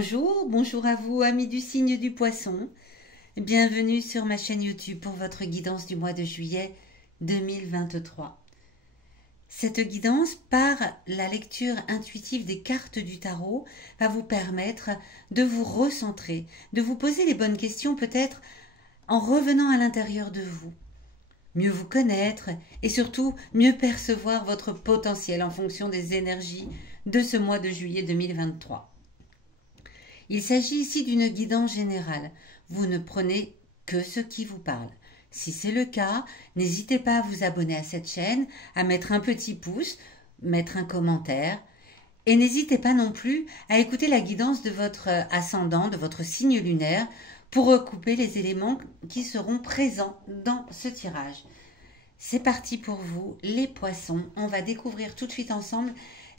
Bonjour, bonjour à vous, amis du signe du poisson. Bienvenue sur ma chaîne YouTube pour votre guidance du mois de juillet 2023. Cette guidance, par la lecture intuitive des cartes du tarot, va vous permettre de vous recentrer, de vous poser les bonnes questions peut-être en revenant à l'intérieur de vous. Mieux vous connaître et surtout mieux percevoir votre potentiel en fonction des énergies de ce mois de juillet 2023. Il s'agit ici d'une guidance générale. Vous ne prenez que ce qui vous parle. Si c'est le cas, n'hésitez pas à vous abonner à cette chaîne, à mettre un petit pouce, mettre un commentaire. Et n'hésitez pas non plus à écouter la guidance de votre ascendant, de votre signe lunaire, pour recouper les éléments qui seront présents dans ce tirage. C'est parti pour vous, les poissons. On va découvrir tout de suite ensemble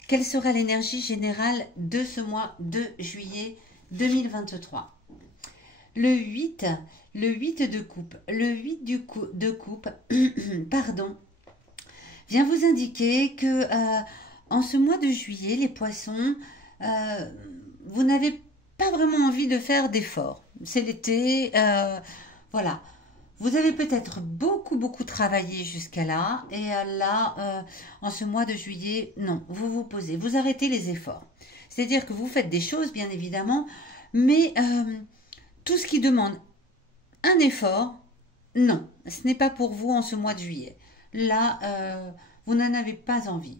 quelle sera l'énergie générale de ce mois de juillet 2023. Le 8 de coupe, de coupe, pardon, vient vous indiquer que en ce mois de juillet, les poissons, vous n'avez pas vraiment envie de faire d'efforts. C'est l'été, voilà. Vous avez peut-être beaucoup travaillé jusqu'à là, et là, en ce mois de juillet, non, vous vous posez, vous arrêtez les efforts. C'est-à-dire que vous faites des choses, bien évidemment, mais tout ce qui demande un effort, non, ce n'est pas pour vous en ce mois de juillet. Là, vous n'en avez pas envie.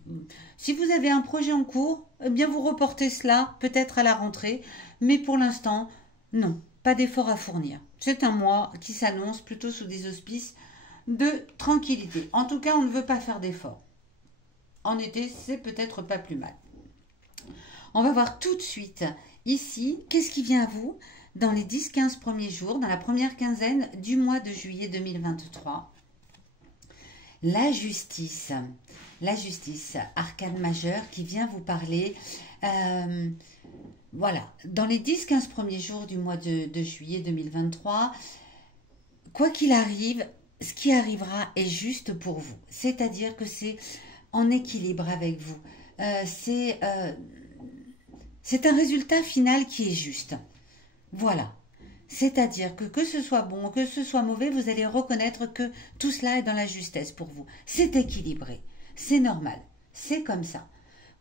Si vous avez un projet en cours, eh bien vous reportez cela peut-être à la rentrée, mais pour l'instant, non, pas d'effort à fournir. C'est un mois qui s'annonce plutôt sous des auspices de tranquillité. En tout cas, on ne veut pas faire d'efforts. En été, c'est peut-être pas plus mal. On va voir tout de suite ici, qu'est-ce qui vient à vous dans les 10-15 premiers jours, dans la première quinzaine du mois de juillet 2023. La justice, arcane majeure qui vient vous parler. Voilà, dans les 10-15 premiers jours du mois de juillet 2023, quoi qu'il arrive, ce qui arrivera est juste pour vous. C'est-à-dire que c'est en équilibre avec vous. C'est un résultat final qui est juste. Voilà. C'est-à-dire que ce soit bon, que ce soit mauvais, vous allez reconnaître que tout cela est dans la justesse pour vous. C'est équilibré. C'est normal. C'est comme ça.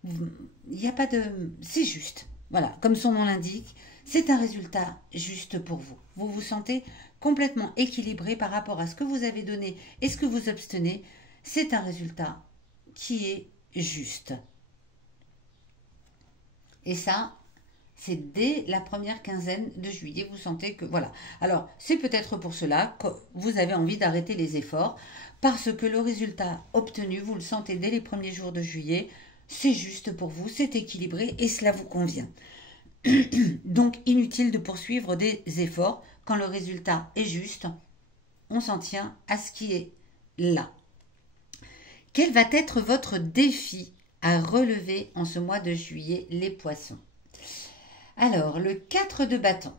Il n'y a pas de... C'est juste. Voilà. Comme son nom l'indique, c'est un résultat juste pour vous. Vous vous sentez complètement équilibré par rapport à ce que vous avez donné et ce que vous obtenez. C'est un résultat qui est juste. Et ça, c'est dès la première quinzaine de juillet, vous sentez que, voilà. Alors, c'est peut-être pour cela que vous avez envie d'arrêter les efforts, parce que le résultat obtenu, vous le sentez dès les premiers jours de juillet, c'est juste pour vous, c'est équilibré et cela vous convient. Donc, inutile de poursuivre des efforts. Quand le résultat est juste, on s'en tient à ce qui est là. Quel va être votre défi à relever en ce mois de juillet, les poissons? Alors, le 4 de bâton.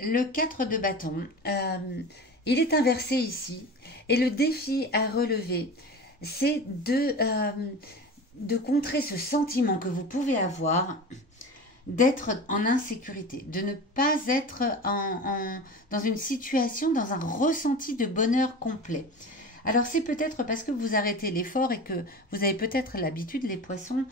Le 4 de bâton, il est inversé ici. Et le défi à relever, c'est de contrer ce sentiment que vous pouvez avoir d'être en insécurité, de ne pas être dans une situation, dans un ressenti de bonheur complet. Alors, c'est peut-être parce que vous arrêtez l'effort et que vous avez peut-être l'habitude, les poissons,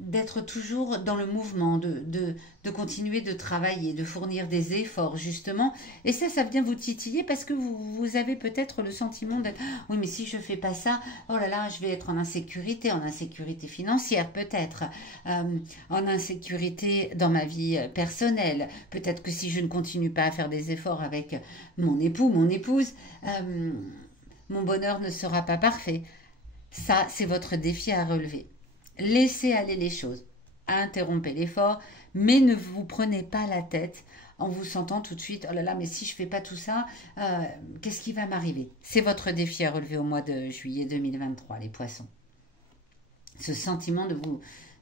d'être toujours dans le mouvement, de continuer de travailler, de fournir des efforts, justement. Et ça vient vous titiller parce que vous avez peut-être le sentiment d'être « Oui, mais si je ne fais pas ça, oh là là, je vais être en insécurité financière peut-être, en insécurité dans ma vie personnelle. Peut-être que si je ne continue pas à faire des efforts avec mon époux, mon épouse, mon bonheur ne sera pas parfait. » Ça, c'est votre défi à relever. Laissez aller les choses, interrompez l'effort, mais ne vous prenez pas la tête en vous sentant tout de suite « Oh là là, mais si je ne fais pas tout ça, qu'est-ce qui va m'arriver ?» C'est votre défi à relever au mois de juillet 2023, les poissons. Ce sentiment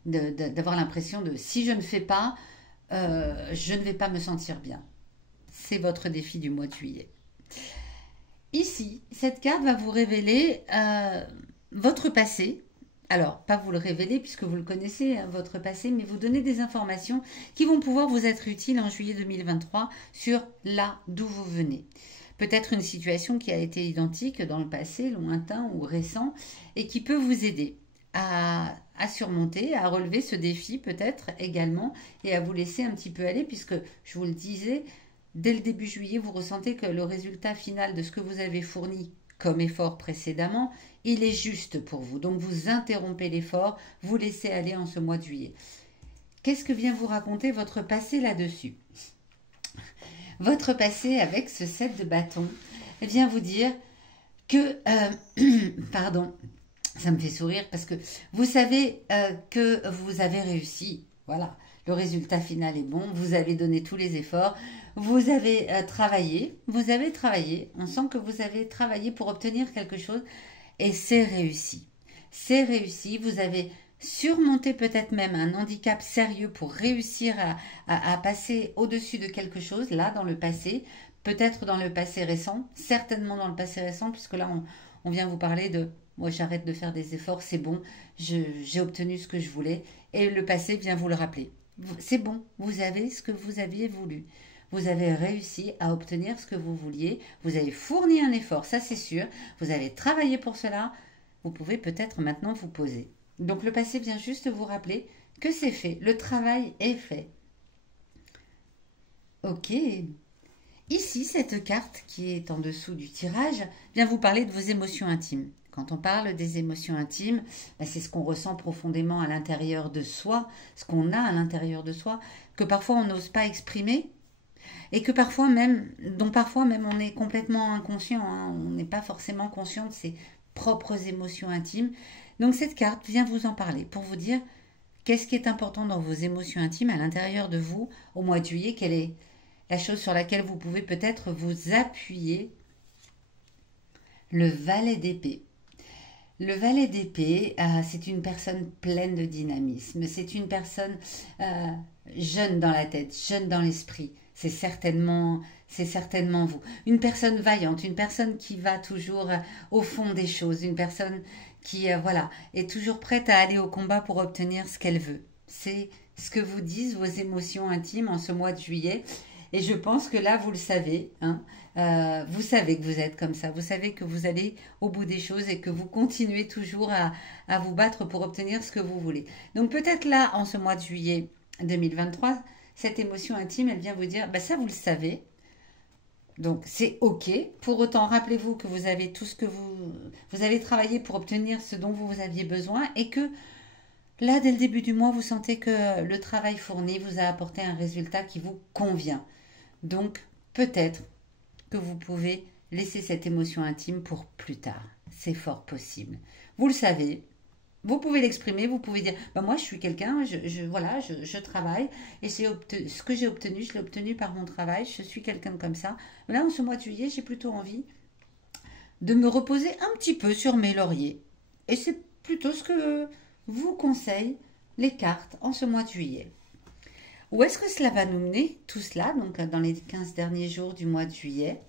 d'avoir l'impression de « Si je ne fais pas, je ne vais pas me sentir bien. » C'est votre défi du mois de juillet. Ici, cette carte va vous révéler votre passé. alors pas vous le révéler puisque vous le connaissez, hein, votre passé, mais vous donner des informations qui vont pouvoir vous être utiles en juillet 2023 sur là d'où vous venez. Peut-être une situation qui a été identique dans le passé, lointain ou récent, et qui peut vous aider à surmonter, à relever ce défi peut-être également, et à vous laisser un petit peu aller, puisque je vous le disais, dès le début juillet, vous ressentez que le résultat final de ce que vous avez fourni comme effort précédemment, il est juste pour vous. Donc vous interrompez l'effort, vous laissez aller en ce mois de juillet. Qu'est-ce que vient vous raconter votre passé là-dessus? Votre passé avec ce 7 de bâton vient vous dire que, pardon, ça me fait sourire parce que vous savez que vous avez réussi. Voilà, le résultat final est bon, vous avez donné tous les efforts, vous avez travaillé, on sent que vous avez travaillé pour obtenir quelque chose et c'est réussi. C'est réussi, vous avez surmonter peut-être même un handicap sérieux pour réussir à passer au-dessus de quelque chose, là, dans le passé, peut-être dans le passé récent, certainement dans le passé récent, puisque là, on vient vous parler de, moi, j'arrête de faire des efforts, c'est bon, j'ai obtenu ce que je voulais, et le passé vient vous le rappeler. C'est bon, vous avez ce que vous aviez voulu. Vous avez réussi à obtenir ce que vous vouliez, vous avez fourni un effort, ça c'est sûr, vous avez travaillé pour cela, vous pouvez peut-être maintenant vous poser. Donc le passé vient juste vous rappeler que c'est fait, le travail est fait. Ok. Ici, cette carte qui est en dessous du tirage vient vous parler de vos émotions intimes. Quand on parle des émotions intimes, c'est ce qu'on ressent profondément à l'intérieur de soi, ce qu'on a à l'intérieur de soi, que parfois on n'ose pas exprimer et que parfois même, dont parfois même on est complètement inconscient, hein, on n'est pas forcément conscient de ses propres émotions intimes. Donc cette carte vient vous en parler pour vous dire qu'est-ce qui est important dans vos émotions intimes à l'intérieur de vous au mois de juillet, quelle est la chose sur laquelle vous pouvez peut-être vous appuyer. Le valet d'épée. Le valet d'épée, c'est une personne pleine de dynamisme, c'est une personne jeune dans la tête, jeune dans l'esprit. C'est certainement vous. Une personne vaillante, une personne qui va toujours au fond des choses, une personne qui voilà, est toujours prête à aller au combat pour obtenir ce qu'elle veut. C'est ce que vous disent vos émotions intimes en ce mois de juillet. Et je pense que là, vous le savez, hein, vous savez que vous êtes comme ça, vous savez que vous allez au bout des choses et que vous continuez toujours à vous battre pour obtenir ce que vous voulez. Donc peut-être là, en ce mois de juillet 2023, cette émotion intime, elle vient vous dire, bah ça vous le savez, donc c'est ok. Pour autant, rappelez-vous que vous avez tout ce que vous avez travaillé pour obtenir ce dont vous aviez besoin et que là, dès le début du mois, vous sentez que le travail fourni vous a apporté un résultat qui vous convient. Donc peut-être que vous pouvez laisser cette émotion intime pour plus tard. C'est fort possible. Vous le savez. Vous pouvez l'exprimer, vous pouvez dire, bah moi je suis quelqu'un, je travaille et ce que j'ai obtenu, je l'ai obtenu par mon travail, je suis quelqu'un comme ça. Là, en ce mois de juillet, j'ai plutôt envie de me reposer un petit peu sur mes lauriers. Et c'est plutôt ce que vous conseillent les cartes en ce mois de juillet. Où est-ce que cela va nous mener, tout cela, donc dans les 15 derniers jours du mois de juillet?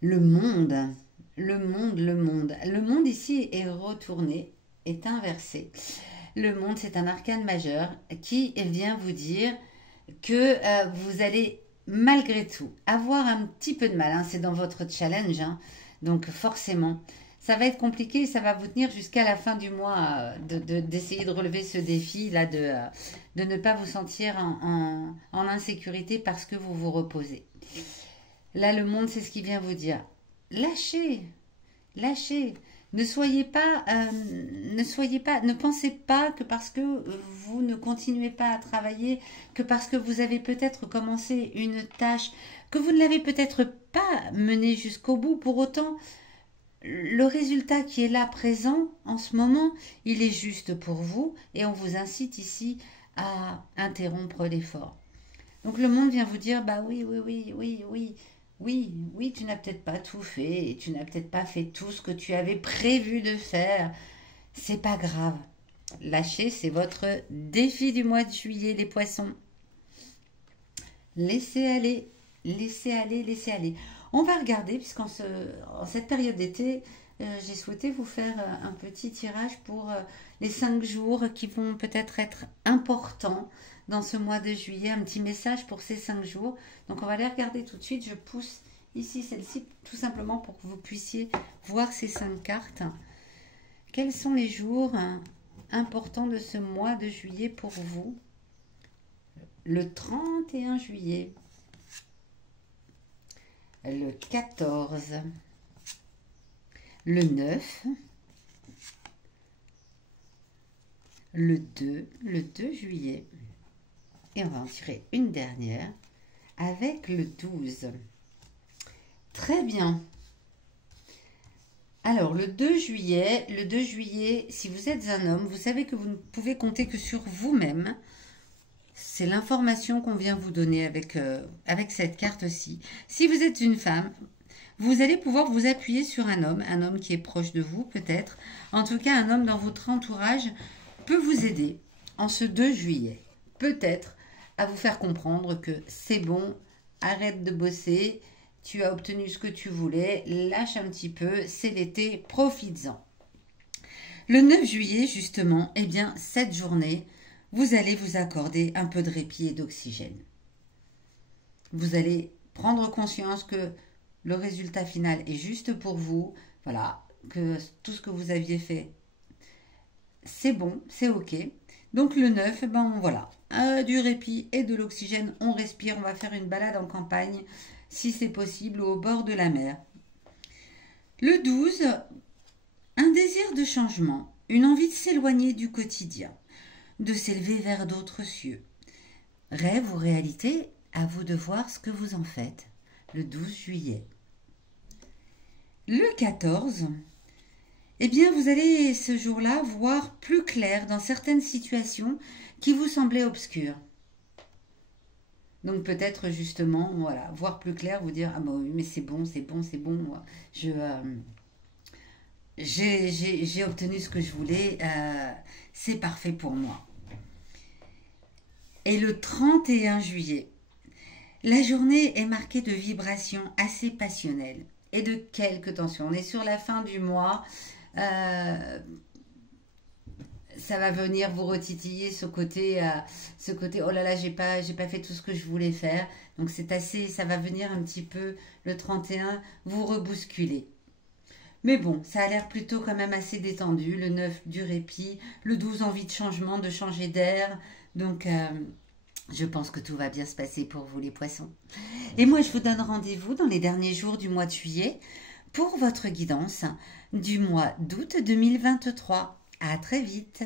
Le monde. Le monde ici est retourné, est inversé. Le monde, c'est un arcane majeur qui vient vous dire que vous allez malgré tout avoir un petit peu de mal. Hein, c'est dans votre challenge, hein, donc forcément, ça va être compliqué. Ça va vous tenir jusqu'à la fin du mois d'essayer de relever ce défi là, de ne pas vous sentir en insécurité parce que vous vous reposez. Là, le monde, c'est ce qui vient vous dire. Lâchez. Ne pensez pas que parce que vous ne continuez pas à travailler, que parce que vous avez peut-être commencé une tâche, que vous ne l'avez peut-être pas menée jusqu'au bout, pour autant, le résultat qui est là présent en ce moment, il est juste pour vous et on vous incite ici à interrompre l'effort. Donc le monde vient vous dire, bah oui, tu n'as peut-être pas tout fait, et tu n'as peut-être pas fait tout ce que tu avais prévu de faire. C'est pas grave. Lâchez, c'est votre défi du mois de juillet, les poissons. Laissez aller. On va regarder, puisqu'en cette période d'été, j'ai souhaité vous faire un petit tirage pour les 5 jours qui vont peut-être être importants dans ce mois de juillet. Un petit message pour ces 5 jours. Donc on va les regarder tout de suite. Je pousse ici celle-ci tout simplement pour que vous puissiez voir ces 5 cartes. Quels sont les jours importants de ce mois de juillet pour vous? Le 31 juillet, le 14, le 9, le 2 juillet. Et on va en tirer une dernière avec le 12. Très bien. Alors, le 2 juillet, si vous êtes un homme, vous savez que vous ne pouvez compter que sur vous-même. C'est l'information qu'on vient vous donner avec cette carte-ci. Si vous êtes une femme, vous allez pouvoir vous appuyer sur un homme qui est proche de vous peut-être. En tout cas, un homme dans votre entourage peut vous aider en ce 2 juillet. Peut-être à vous faire comprendre que c'est bon, arrête de bosser, tu as obtenu ce que tu voulais, lâche un petit peu, c'est l'été, profites-en. Le 9 juillet, justement, eh bien, cette journée, vous allez vous accorder un peu de répit et d'oxygène. Vous allez prendre conscience que le résultat final est juste pour vous. Voilà, que tout ce que vous aviez fait, c'est bon, c'est ok. Donc le 9, ben voilà, du répit et de l'oxygène, on respire, on va faire une balade en campagne, si c'est possible, ou au bord de la mer. Le 12, un désir de changement, une envie de s'éloigner du quotidien, de s'élever vers d'autres cieux. Rêve ou réalité, à vous de voir ce que vous en faites. Le 12 juillet. Le 14, eh bien vous allez ce jour-là voir plus clair dans certaines situations qui vous semblaient obscures. Donc peut-être justement, voilà, voir plus clair, vous dire, ah bah oui, mais c'est bon, j'ai obtenu ce que je voulais, c'est parfait pour moi. Et le 31 juillet, la journée est marquée de vibrations assez passionnelles et de quelques tensions. On est sur la fin du mois, ça va venir vous retitiller ce côté, oh là là, j'ai pas fait tout ce que je voulais faire. Donc c'est assez, ça va venir un petit peu le 31 vous rebousculer. Mais bon, ça a l'air plutôt quand même assez détendu. Le 9 du répit, le 12 envie de changement, de changer d'air. Donc je pense que tout va bien se passer pour vous les poissons. Et moi je vous donne rendez-vous dans les derniers jours du mois de juillet pour votre guidance du mois d'août 2023. À très vite.